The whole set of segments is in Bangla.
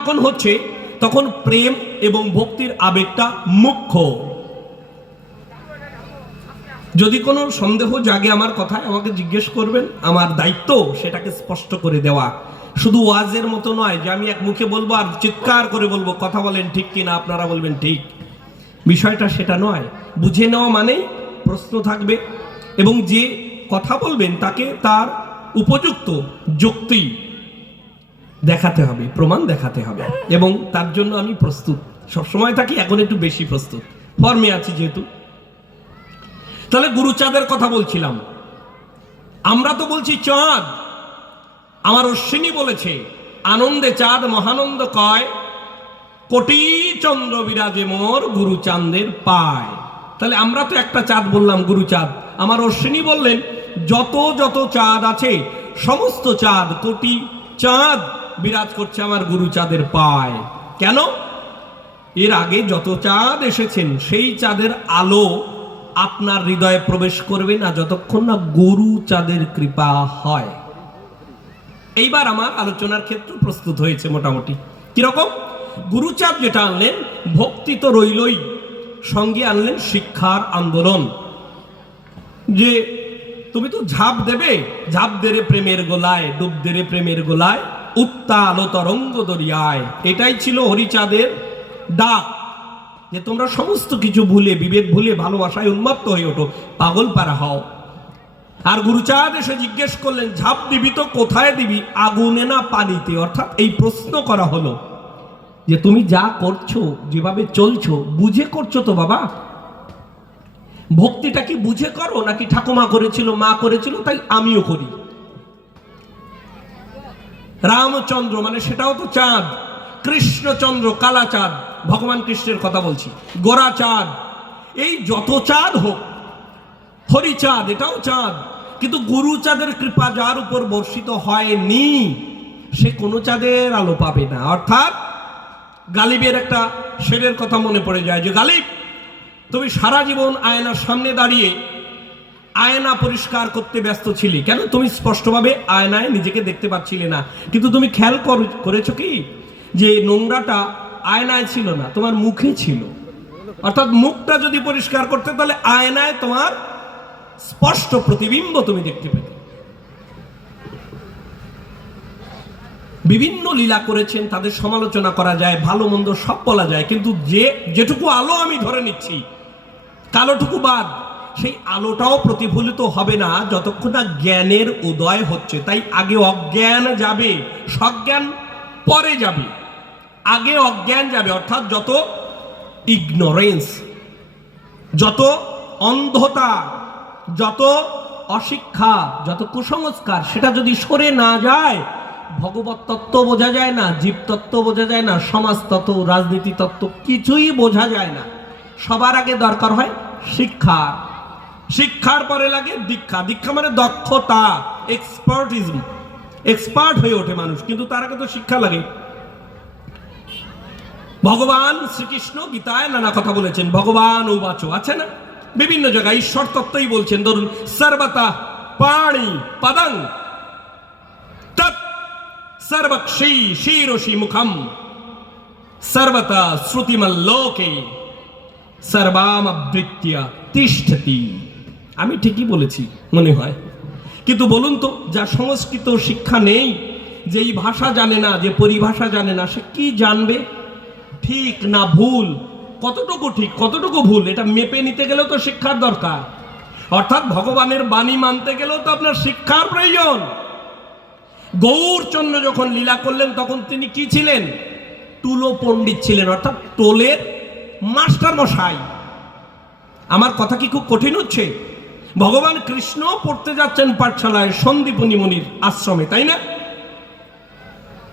যখন হচ্ছে, তখন প্রেম এবং ভক্তির আবেগটা মুখ্য। যদি কোনো সন্দেহ জাগে আমার কথায়, আমাকে জিজ্ঞেস করবেন, আমার দায়িত্ব সেটাকে স্পষ্ট করে দেওয়া। শুধু ওয়াজের মতো নয় যে আমি এক মুখে বলব আর চিৎকার করে বলব, কথা বলেন ঠিক কিনা আপনারা বলবেন ঠিক। বিষয়টা সেটা নয়। বুঝে নেওয়া মানেই প্রশ্ন থাকবে এবং যে কথা বলবেন, তাকে তার উপযুক্ত যুক্তি দেখাতে হবে, প্রমাণ দেখাতে হবে। এবং তার জন্য আমি প্রস্তুত। সবসময় থাকি, এখন একটু বেশি প্রস্তুত। ফর্মে আছি যেহেতু। তাহলে গুরুচাঁদের কথা বলছিলাম। আমরা তো বলছি চাঁদ। আমার অশ্বিনী বলেছে, আনন্দে চাঁদ, মহানন্দ কয়, কোটি চন্দ্র বিরাজে মোর গুরুচাঁদের পায়। তাহলে আমরা তো একটা চাঁদ বললাম গুরুচাঁদ আমার অশ্বিনী বললেন, যত যত চাঁদ আছে, সমস্ত চাঁদ কোটি চাঁদ। বিরাজ করছে আমার গুরুচাঁদের পায়। কেন? এর আগে যত চাঁদ এসেছেন, সেই চাঁদের আলো আপনার হৃদয়ে প্রবেশ করবে না যতক্ষণ না গুরু চাঁদের কৃপা হয়। এইবার আমার আলোচনার ক্ষেত্র প্রস্তুত হয়েছে মোটামুটি। কীরকম? গুরুচাঁদ যেটা আনলেন, ভক্তি তো রইলই। সঙ্গে আনলেন শিক্ষার আন্দোলন। যে তুমি তো ঝাঁপ দেবে, ঝাঁপ দেরে প্রেমের গোলায়, ডুব দেরে প্রেমের গোলায় উত্তাল তরঙ্গ দরিয়ায়। এটাই ছিল হরিচাঁদের ডাক। যে তোমরা সমস্ত কিছু ভুলে বিবেক ভুলে, ভালোবাসায় উন্মত্ত হয়ে ওঠো। পাগল পারা হও। আর গুরুচাঁদ এসে জিজ্ঞেস করলেন, ঝাঁপ দিবি তো, কোথায় দিবি? আগুনে না পানিতে? অর্থাৎ এই প্রশ্ন করা হলো যে, তুমি যা করছ, যেভাবে চলছো, বুঝে করছ তো বাবা? ভক্তিটা কি বুঝে করো, নাকি ঠাকুমা করেছিল, মা করেছিল, তাই আমিও করি। রামচন্দ্র মানে সেটাও তো চাঁদ। কৃষ্ণচন্দ্র, কালা চাঁদ, ভগবান কৃষ্ণের কথা বলছি। গোরা চাঁদ। এই যত চাঁদ হোক হরিচাঁদ এটাও চাঁদ। কিন্তু গুরু চাঁদের কৃপা যার উপর বর্ষিত হয়নি, সে কোনো চাঁদের আলো পাবে না। অর্থাৎ গালিবের একটা শেরের কথা মনে পড়ে যায় যে, গালিব, তুমি সারা জীবন আয়নার সামনে দাঁড়িয়ে আয়না পরিষ্কার করতে ব্যস্ত ছিলি। কেন? তুমি স্পষ্টভাবে আয়নায় নিজেকে দেখতে পাচ্ছিলে না। কিন্তু তুমি খেয়াল কর- করেছ কি? যে নোংরাটা আয়নায় ছিল না, তোমার মুখে ছিল। অর্থাৎ মুখটা যদি পরিষ্কার করতে, তাহলে আয়নায় তোমার স্পষ্ট প্রতিবিম্ব তুমি দেখতে পেতে। বিভিন্ন লীলা করেছেন, তাদের সমালোচনা করা যায়, ভালো মন্দ সব বলা যায়, কিন্তু যে যেটুকু আলো আমি ধরে নিচ্ছি, কালোটুকু বাদ সেই আলোটাও প্রতিফলিত হবে না যতক্ষণ না জ্ঞানের উদয় হচ্ছে। তাই আগে অজ্ঞান যাবে, সজ্ঞান পরে যাবে। আগে অজ্ঞান যাবে, অর্থাৎ যত ইগনোরেন্স যত অন্ধতা, যত অশিক্ষা, যত কুসংস্কার, সেটা যদি সরে না যায়, ভগবত তত্ত্ব বোঝা যায় না, জীব তত্ত্ব বোঝা যায় না, সমাজ তত্ত্ব, রাজনীতি তত্ত্ব, কিছুই বোঝা যায় না। সবার আগে দরকার হয় শিক্ষা। শিক্ষার পরে লাগে দীক্ষা। দীক্ষা মানে দক্ষতা এক্সপার্টিজম এক্সপার্ট হয়ে ওঠে মানুষ, কিন্তু তার আগে তো শিক্ষা লাগে। ভগবান শ্রীকৃষ্ণ গীতায় নানা কথা বলেছেন, ভগবান উবাচ আছে না? বিভিন্ন জায়গায় ঈশ্বর তত্ত্বই বলছেন, ধরুন, সর্বতা পাণি পদং তৎ সর্বক্ষী শিরোষি মুখম সর্বতা শ্রুতিমল্লোকে সর্বামবৃত্য তিষ্ঠতি। আমি ঠিকই বলেছি, মনে হয়। কিন্তু বলুন তো, যা সংস্কৃত শিক্ষা নেই, যে এই ভাষা জানে না, যে পরিভাষা জানে না, সে কি জানবে? ঠিক না ভুল? কতটুকু ঠিক, কতটুকু ভুল? এটা মেপে নিতে গেলেও তো শিক্ষার দরকার। অর্থাৎ ভগবানের বাণী মানতে গেলেও তো আপনার শিক্ষার প্রয়োজন। গৌরচন্দ্র যখন লীলা করলেন, তখন তিনি কি ছিলেন? টুলো পণ্ডিত ছিলেন, অর্থাৎ টোলের মাস্টার মশাই আমার কথা কি খুব কঠিন হচ্ছে? ভগবান কৃষ্ণ পড়তে যাচ্ছেন পাঠশালায় সন্দীপনী মুনির আশ্রমে, তাই না?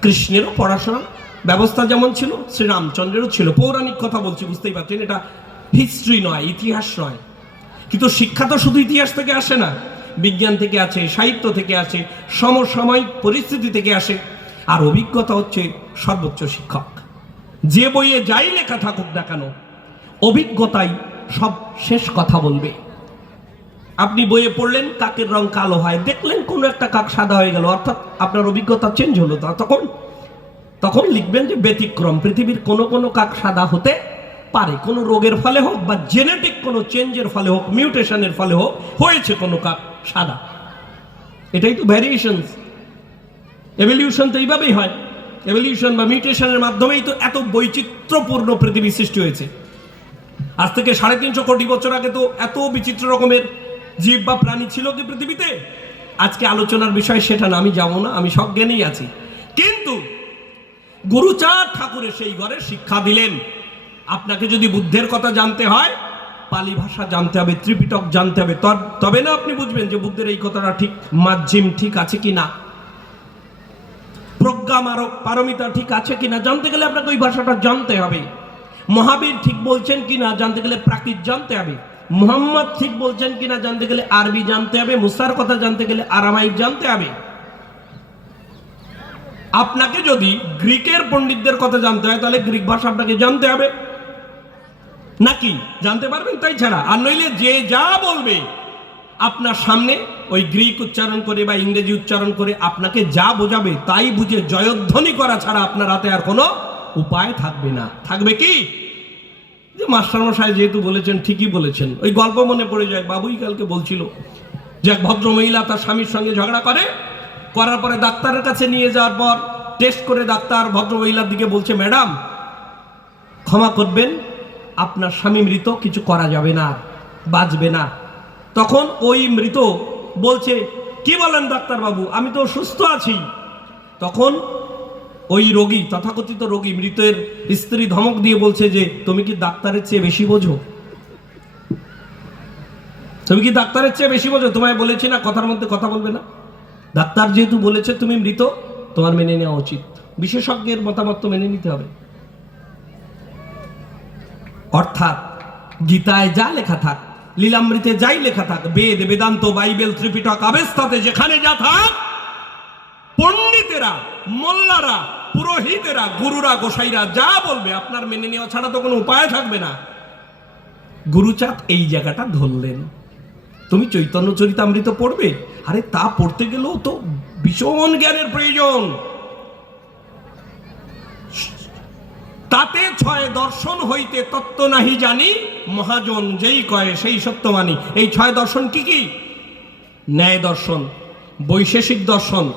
কৃষ্ণেরও পড়াশোনা ব্যবস্থা যেমন ছিল, শ্রীরামচন্দ্রেরও ছিল। পৌরাণিক কথা বলছি, বুঝতেই পারছেন? এটা হিস্ট্রি নয়, ইতিহাস নয়। কিন্তু শিক্ষা তো শুধু ইতিহাস থেকে আসে না। বিজ্ঞান থেকে আছে সাহিত্য থেকে আসে, সমসাময়িক পরিস্থিতি থেকে আসে। আর অভিজ্ঞতা হচ্ছে সর্বোচ্চ শিক্ষক। যে বইয়ে যাই লেখা থাকুক না কেন, অভিজ্ঞতাই সব শেষ কথা বলবে। আপনি বইয়ে পড়লেন, কাকের রং কালো হয়, দেখলেন কোনো একটা কাক সাদা হয়ে গেল, অর্থাৎ আপনার অভিজ্ঞতা চেঞ্জ হলো। তা তখন তখন লিখবেন যে ব্যতিক্রম, পৃথিবীর কোনো কোনো কাক সাদা হতে পারে, কোনো রোগের ফলে হোক বা জেনেটিক কোনো চেঞ্জের ফলে হোক মিউটেশনের ফলে হোক, হয়েছে কোনো কাক সাদা। এটাই তো ভ্যারিয়েশনস এভলিউশন তো এইভাবেই হয়। এভলিউশন বা মিউটেশনের মাধ্যমেই তো এত বৈচিত্র্যপূর্ণ পৃথিবী সৃষ্টি হয়েছে। আজ থেকে সাড়ে তিনশো কোটি বছর আগে তো এত বিচিত্র রকমের জীব বা প্রাণী ছিল কি পৃথিবীতে? আজকে আলোচনার বিষয় সেটা না, আমি যাব না, আমি সজ্ঞানেই আছি। কিন্তু গুরুচাঁদ ঠাকুরের সেই ঘরে শিক্ষা দিলেন, আপনাকে যদি বুদ্ধের কথা জানতে হয়, পালি ভাষা জানতে হবে, ত্রিপিটক জানতে হবে, তব- না আপনি বুঝবেন যে বুদ্ধের এই কথাটা ঠিক মাধ্যম ঠিক আছে কি না। প্রজ্ঞা মারক পারমিতা ঠিক আছে কিনা জানতে গেলে আপনাকে ওই ভাষাটা জানতে হবে। মহাবীর ঠিক বলছেন কি না, জানতে গেলে প্রাকৃত জানতে হবে। মোহাম্মদ ঠিক বলছেন কিনা জানতে গেলে আরবি জানতে হবে, মুসার কথা জানতে গেলে আরামাইক জানতে হবে। আপনাকে যদি গ্রিকের পণ্ডিতদের কথা জানতে হয়, তাহলে গ্রিক ভাষা আপনাকে জানতে হবে। নাকি? জানতে পারবেন তাই ছাড়া। আর নইলে যে যা বলবে, আপনার সামনে ওই গ্রিক উচ্চারণ করে বা ইংরেজি উচ্চারণ করে আপনাকে যা বোঝাবে, তাই বুঝে জয়ধ্বনি করা ছাড়া আপনার হাতে আর কোনো উপায় থাকবে না। থাকবে কি? যে মাস্টারমশাই যেহেতু বলেছেন, ঠিকই বলেছেন। ওই গল্প মনে পড়ে যায়, বাবুই কালকে বলছিল যে এক ভদ্র মহিলা তার স্বামীর সঙ্গে ঝগড়া করে, করার পরে ডাক্তারের কাছে নিয়ে যাওয়ার পর টেস্ট করে ডাক্তার ভদ্র মহিলার দিকে বলছে, ম্যাডাম, ক্ষমা করবেন, আপনার স্বামী মৃত, কিছু করা যাবে না, বাঁচবে না। তখন ওই মৃত বলছে, কি বলেন ডাক্তারবাবু, আমি তো সুস্থ আছি। তখন ওই রোগী, তথাকথিত রোগী, মৃতের স্ত্রী ধমক দিয়ে বলছে যে, তুমি কি ডাক্তারের চেয়ে বেশি বোঝো? তুমি কি ডাক্তারের চেয়ে বেশি বোঝো? তোমায় বলেছি না, কথার মধ্যে কথা বলবে না। ডাক্তার যেহেতু বলেছে তুমি মৃত, তোমার মেনে নেওয়া উচিত। বিশেষজ্ঞের মতামত তো মেনে নিতে হবে। অর্থাৎ, গীতায় যা লেখা থাক, লীলামৃতে যাই লেখা থাক, বেদ, বেদান্ত, বাইবেল, ত্রিপিটক আবেস্তাতে যেখানে যা থাক, পণ্ডিতেরা, মোল্লারা পুরোহিতেরা, গুরুরা, গোসাইরা যা বলবে আপনার মেনে নেওয়া ছাড়া তো কোনো উপায় থাকবে না। গুরুচাঁদ এই জায়গাটা ধরলেন। তুমি চৈতন্য চরিতামৃত পড়বে? আরে তা পড়তে গেলেও তো ভীষণ জ্ঞানের প্রয়োজন। তাতে ছয় দর্শন হইতে তত্ত্ব নাহি জানি, মহাজন যেই কয় সেই সত্য মানি। এই ছয় দর্শন কি কি? ন্যায় দর্শন, বৈশেষিক দর্শন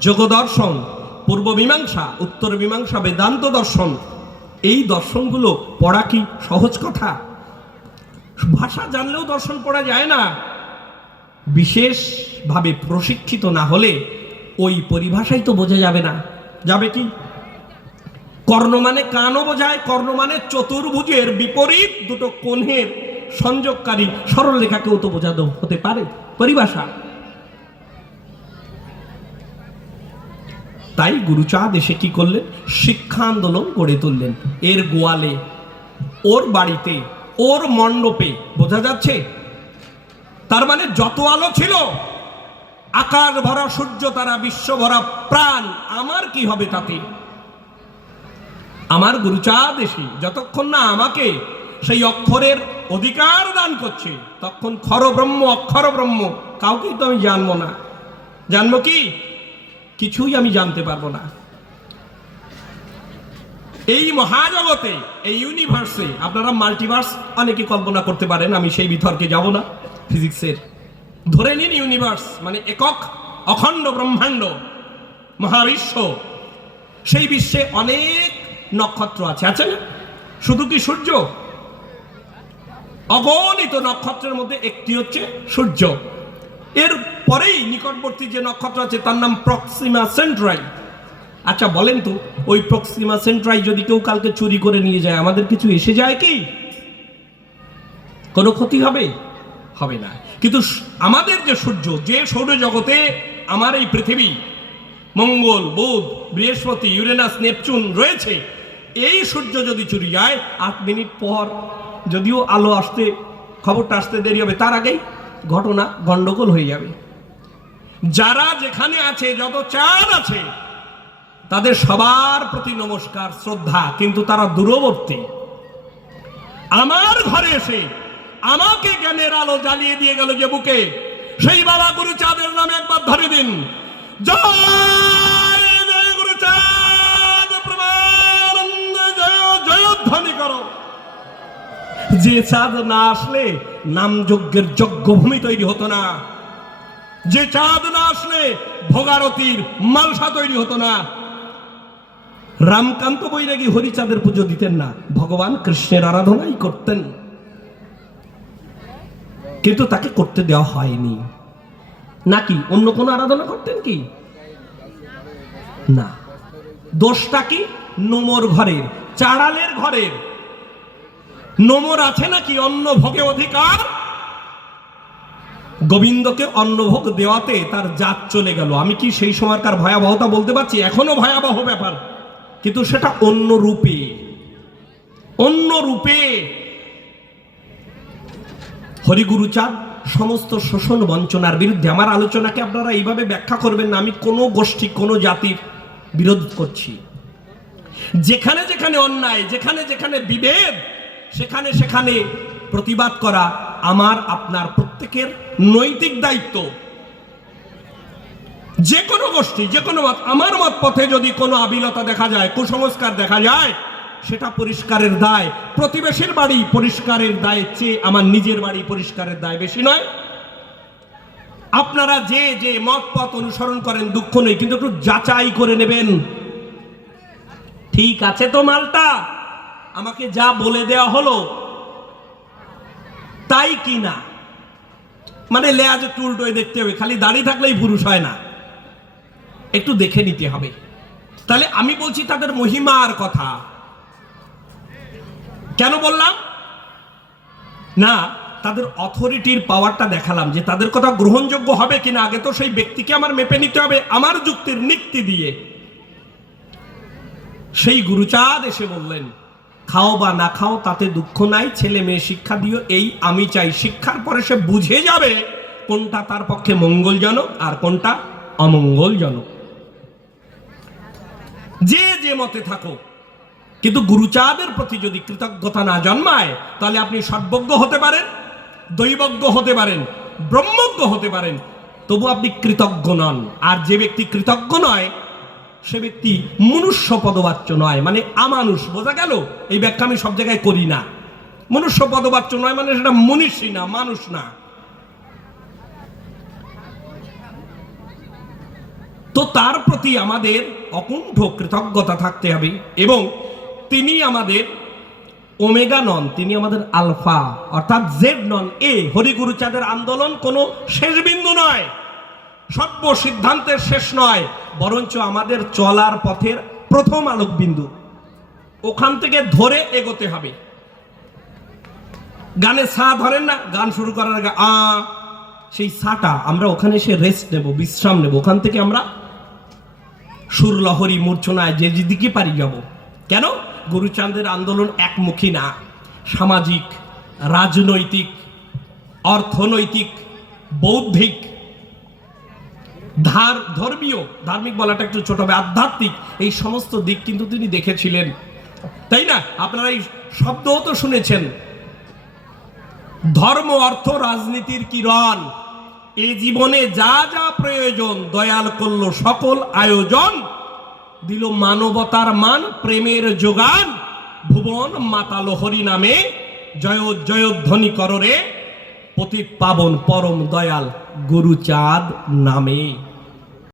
যোগ দর্শন পূর্ব মীমাংসা, উত্তর মীমাংসা, বেদান্ত দর্শন, এই দর্শনগুলো পড়া কি সহজ কথা? ভাষা জানলেও দর্শন পড়া যায় না। বিশেষভাবে প্রশিক্ষিত না হলে ওই পরিভাষাই তো বোঝা যাবে না। যাবে কি? কর্ণ মানে কানও বোঝায়, কর্ণ মানে চতুর্ভুজের বিপরীত দুটো কোণের সংযোগকারী সরল রেখাকেও তো বোঝানো হতে পারে। পরিভাষা। তাই গুরুচাঁদ এসে কি করলেন? শিক্ষা আন্দোলন গড়ে তুললেন। এর গোয়ালে, ওর বাড়িতে, ওর মণ্ডপে, বোঝা যাচ্ছে? তার মানে যত আলো ছিল আকাশ ভরা, সূর্য তারা, বিশ্ব ভরা, প্রাণ, আমার কি হবে তাতে? আমার গুরুচাঁদ এসে যতক্ষণ না আমাকে সেই অক্ষরের অধিকার দান করছে তখন খর ব্রহ্ম অক্ষর ব্রহ্ম কাউকেই তো আমি জানব না। জানব কি? কিছুই আমি জানতে পারব না। এই মহাজগতে, এই ইউনিভার্সে আপনারা মাল্টিভার্স অনেকে কল্পনা করতে পারেন, আমি সেই বিতর্কে যাব না ফিজিক্সের ধরে নিন ইউনিভার্স মানে একক, অখণ্ড, ব্রহ্মাণ্ড, মহাবিশ্ব, সেই বিশ্বে অনেক নক্ষত্র আছে আছে না? শুধু কি সূর্য? অগণিত নক্ষত্রের মধ্যে একটি হচ্ছে সূর্য। এর পরেই নিকটবর্তী যে নক্ষত্র আছে, তার নাম প্রক্সিমা সেন্ট্রাই আচ্ছা বলেন তো, ওই প্রক্সিমা সেন্ট্রাই যদি কেউ কালকে চুরি করে নিয়ে যায়, আমাদের কিছু এসে যায় কি? কোনো ক্ষতি হবে? হবে না। কিন্তু আমাদের যে সূর্য, যে সৌরজগতে আমার এই পৃথিবী, মঙ্গল, বুধ, বৃহস্পতি, ইউরেনাস, নেপচুন রয়েছে, এই সূর্য যদি চুরি যায়, আট মিনিট পর যদিও আলো আসতে, খবরটা আসতে দেরি হবে, তার আগেই ঘটনা গন্ডগোল হয়ে যাবে। যারা যেখানে আছে, যত চাঁদ আছে, তাদের সবার প্রতি নমস্কার, শ্রদ্ধা, কিন্তু তারা দূরবর্তী। আমার ঘরে এসে আমাকে জ্ঞানের আলো জ্বালিয়ে দিয়ে গেল যে বুকে, সেই বাবা গুরু চাঁদের নামে একবার ধরে দিন। জয়! যে চাঁদ না আসলে নাম যজ্ঞের যজ্ঞভূমি তৈরি হতো না। যে চাঁদ না আসলে ভোগারতির মালসা তৈরি হতো না। রামকান্ত বৈরাগী হরিচাঁদের পুজো দিতেন না, ভগবান কৃষ্ণের আরাধনাই করতেন। কিন্তু তাকে করতে দেওয়া হয়নি। নাকি অন্য কোনো আরাধনা করতেন কি? না। দোষটা কি? নোমর ঘরের, চাড়ালের ঘরের নোমর আছে নাকি? অন্ন ভোগে অধিকার? গোবিন্দকে অন্নভোগ দেওয়াতে তার জাত চলে গেল। আমি কি সেই সময়কার ভয়াবহতা বলতে পারছি? এখনও ভয়াবহ ব্যাপার। কিন্তু সেটা অন্য রূপে অন্য রূপে হরিগুরুচাঁদ, সমস্ত শোষণ বঞ্চনার বিরুদ্ধে আমার আলোচনাকে আপনারা এইভাবে ব্যাখ্যা করবেন না। আমি কোনো গোষ্ঠী, কোনো জাতির বিরোধ করছি। যেখানে যেখানে অন্যায়, যেখানে যেখানে বিভেদ সেখানে সেখানে প্রতিবাদ করা আমার, আপনার প্রত্যেকের নৈতিক দায়িত্ব। যে কোনো গোষ্ঠী, যে কোনো মত, আমার মত পথে যদি কোনো আবিলতা দেখা যায়, কুসংস্কার দেখা যায়, সেটা পরিষ্কারের দায়। প্রতিবেশীর বাড়ি পরিষ্কারের দায়ের চেয়ে আমার নিজের বাড়ি পরিষ্কারের দায় বেশি নয়। আপনারা যে যে মত পথ অনুসরণ করেন, দুঃখ নেই, কিন্তু একটু যাচাই করে নেবেন। ঠিক আছে তো মালটা? আমাকে যা বলে দেওয়া হলো, তাই কি না? মানে লেয়াজ একটু উল্টোয় দেখতে হবে, খালি দাড়ি থাকলেই পুরুষ হয় না। একটু দেখে নিতে হবে। তাহলে আমি বলছি তাদের মহিমার কথা। কেন বললাম? না, তাদের অথরিটির পাওয়ারটা দেখালাম যে তাদের কথা গ্রহণযোগ্য হবে কিনা, আগে তো সেই ব্যক্তিকে আমার মেপে নিতে হবে, আমার যুক্তির নিক্তি দিয়ে। সেই গুরুচাঁদ এসে বললেন খাও বা না খাও, তাতে দুঃখ নাই। ছেলে মেয়ে শিক্ষা দিও, এই আমি চাই। শিক্ষার পরে সে বুঝে যাবে কোনটা তার পক্ষে মঙ্গলজনক আর কোনটা অমঙ্গলজনক। যে যে মতে থাকো। কিন্তু গুরুচাঁদের প্রতি যদি কৃতজ্ঞতা না জন্মায়, তাহলে আপনি সর্বজ্ঞ হতে পারেন, দৈবজ্ঞ হতে পারেন, ব্রহ্মজ্ঞ হতে পারেন। তবু আপনি কৃতজ্ঞ নন। আর যে ব্যক্তি কৃতজ্ঞ নয় সে ব্যক্তি মনুষ্য পদবাচ্য নয় মানে আমানুষ। বোঝা গেল? এই ব্যাখ্যা আমি সব জায়গায় করি না। মনুষ্য পদবাচ্য নয় মানে সেটা মনীষী না, মানুষ না। তো তার প্রতি আমাদের অকুণ্ঠ কৃতজ্ঞতা থাকতে হবে এবং তিনি আমাদের ওমেগা নন, তিনি আমাদের আলফা, অর্থাৎ জেড নন, এ হরিগুরুচাঁদের আন্দোলন কোনো শেষ বিন্দু নয় সর্ব সিদ্ধান্তের শেষ নয়। বরঞ্চ আমাদের চলার পথের প্রথম আলোক বিন্দু ওখান থেকে ধরে এগোতে হবে। গানে সা ধরেন না, গান শুরু করার আগে আ, সেই সাটা আমরা ওখানে এসে রেস্ট নেব, বিশ্রাম নেব। ওখান থেকে আমরা সুর, লহরী, মূর্ছনায় যে যেদিকে পারি যাব। কেন? গুরুচাঁদের আন্দোলন একমুখী না। সামাজিক, রাজনৈতিক, অর্থনৈতিক, বৌদ্ধিক ধার, ধর্মীয়, ধার্মিক বলাটা একটু ছোট হবে, আধ্যাত্মিক, এই সমস্ত দিক কিন্তু তিনি দেখেছিলেন। তাই না? আপনারা এই শব্দও তো শুনেছেন। ধর্ম, অর্থ, রাজনীতির কিরণ। এ জীবনে যা যা প্রয়োজন, দয়াল করল সকল আয়োজন। দিল মানবতার মান, প্রেমের যোগান। ভুবন মাতাল হরি নামে জয় জয়ধ্বনি কররে। পতি পাবন পরম দয়াল গুরুচাঁদ নামে।